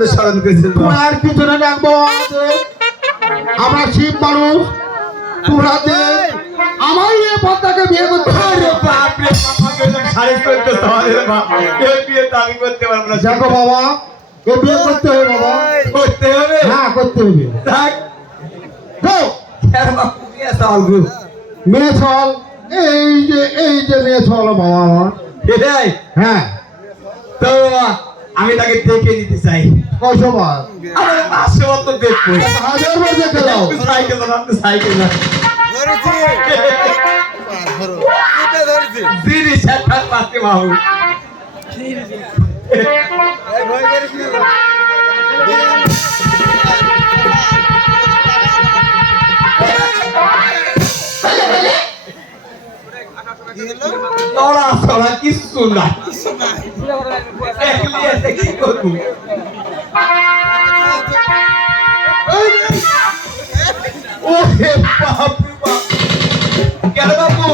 কি জন্য স্মরণ করেছেন? তোমার রাখব আমাদের। আমরা শিব মানুষ তোমরা যে আমার মেয়ে পদ্মাকে বিয়ে করতে আরে বাপ রে, সাড়ে চোদ্দশো আমাদের বাপ। এই বিয়ে তো আমি করতে পারব না। দেখো বাবা এ বিয়ে করতে হবে বাবা করতে হবে? হ্যাঁ করতে হবে থাক। গো, বিয়ে মেয়ে এই যে এই যে মেয়ে ছল বাবা আমার এটাই? হ্যাঁ তো বাবা, আমি তাকে দেখে দিতে চাই। কয়শো বার আমার পাঁচশো মতো দেখব হাজার বার দেখে দাও। সাইকেল চালান, সাইকেল চালান। ধরেছি। ধরো এটা ধরেছি। জিনিস একটা পাচ্ছে বাবু এই ভয় করিস না। চড়া কিচ্ছু নাই কি করব বাপ। কেন বাবু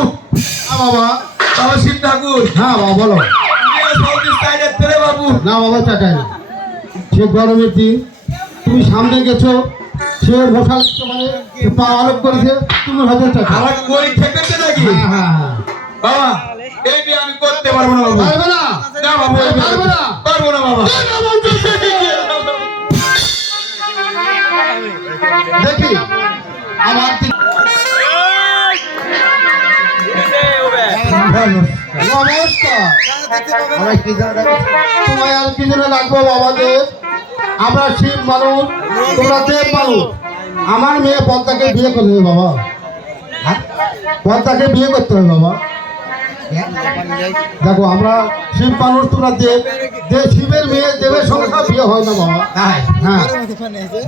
হ্যাঁ বাবা ঠাকুর হ্যাঁ বলো না না সে গরমের দিন তুমি সামনে গেছো সে বসা মানে সে পা আলোক করেছে তুমি হয়তো চাটা আমার বই ঠেকেছে নাকি হ্যাঁ হ্যাঁ হ্যাঁ বাবা এই বিয়ে আমি করতে পারব না বাবু। পারবে না? না বাবু পারবে না? পারব না বাবা। দেখি। আমার তোমায় আর কি জন্য রাখব বাবাদের আমরা শিব মানুষ তোমরা দেব মানুষ। আমার মেয়ে পদ্মাকে বিয়ে করতে হবে বাবা। হ্যাঁ? পদ্মাকে বিয়ে করতে হবে বাবা। দেখো আমরা শিব মানুষ তোমরা দেব যে শিবের মেয়ে দেবের সব বিয়ে হয় না বাবা। হ্যাঁ।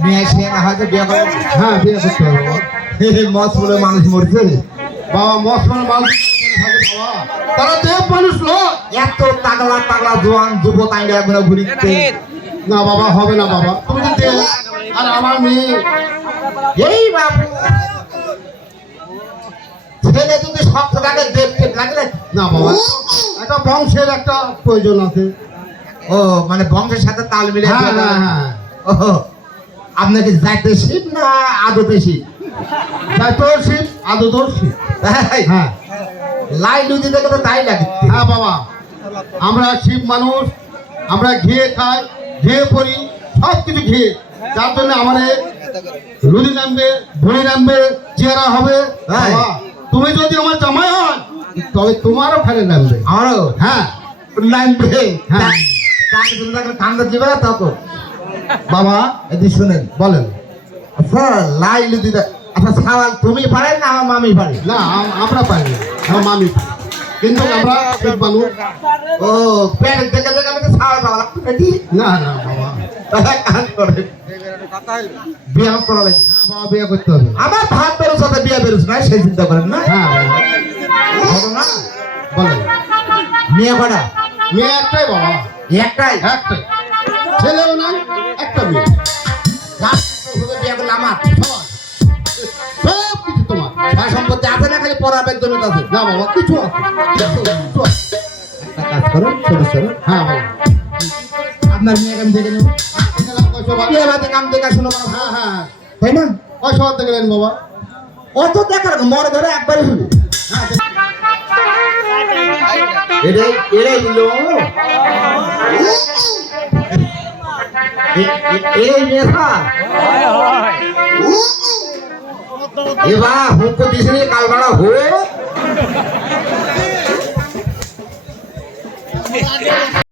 মেয়ে সে না হয়তো বিয়ে করে হ্যাঁ বিয়ে করতে হবে। মত বলে মানুষ মরছে। বাবা মস্ত মানুষ তারা দেব মানুষ এত তাগলা তাগলা জোয়ান যুব তাইলে একবার ঘুরিতে না বাবা হবে না বাবা। তুমি তো দেব। আর আমার মেয়ে এই বাবু। শক্ত থাকে লাগলে? না বাবা। একটা বংশের একটা প্রয়োজন আছে। ও মানে বংশের সাথে তাল মিলে হ্যাঁ হ্যাঁ। হ্যাঁ। ও আপনাকে যাইতে শিব না আদতে শিব তাই তোর শিব আদৌ তোর শিব হ্যাঁ। লাই লুচি দেখে তো তাই লাগে। হ্যাঁ বাবা। আমরা শিব মানুষ আমরা ঘিয়ে খাই ঘিয়ে পড়ি সব কিছু ঘিয়ে। তার জন্য আমাদের রুদি নামবে ভুড়ি নামবে চেহারা হবে। হ্যাঁ। তুমি যদি আমার জামাই হয় তবে তোমারও ফেলে নামবে আমারও? হ্যাঁ। লাইন ব্রে হ্যাঁ। ঠান্ডা দিবে না তখন বাবা এদি শুনেন। বলেন। আচ্ছা লাই লুচি দে- আচ্ছা সাওয়াল তুমি পারেন না আমার মামি পারে? না আমরা না। আমার মামি পারে। কিন্তু আমরা ও পেট দেখে দেখে লাগতো না না বাবা। তাহলে কাজ করে করা লাগে বিয়ে করতে হবে আমার ভাত বেরোস সাথে বিয়ে বেরোস না সেই চিন্তা করেন না। হ্যাঁ না মেয়ে কটা? মেয়ে একটাই বাবা। একটাই? একটাই। ছেলেও নাই একটা মেয়ে। বিয়ে করলে আমার সব কিছু তোমার। সয় সম্পত্তি আছে না খালি পড়াবের জন্য আছে? না বাবা কিছু আছে। একটা কাজ করুন ছোট ছোট হ্যাঁ বাবা। আপনার মেয়েকে আমি দেখে নেব। কাম দেখাশুনো করা হ্যাঁ হ্যাঁ। তাই না? কয়শো বার দেখলেন বাবা। অত দেখার মরে ধরে হলো। হ্যাঁ এটাই এটাই দিল এই মেধা এবার হুঁকো দিস কাল বাড়া হো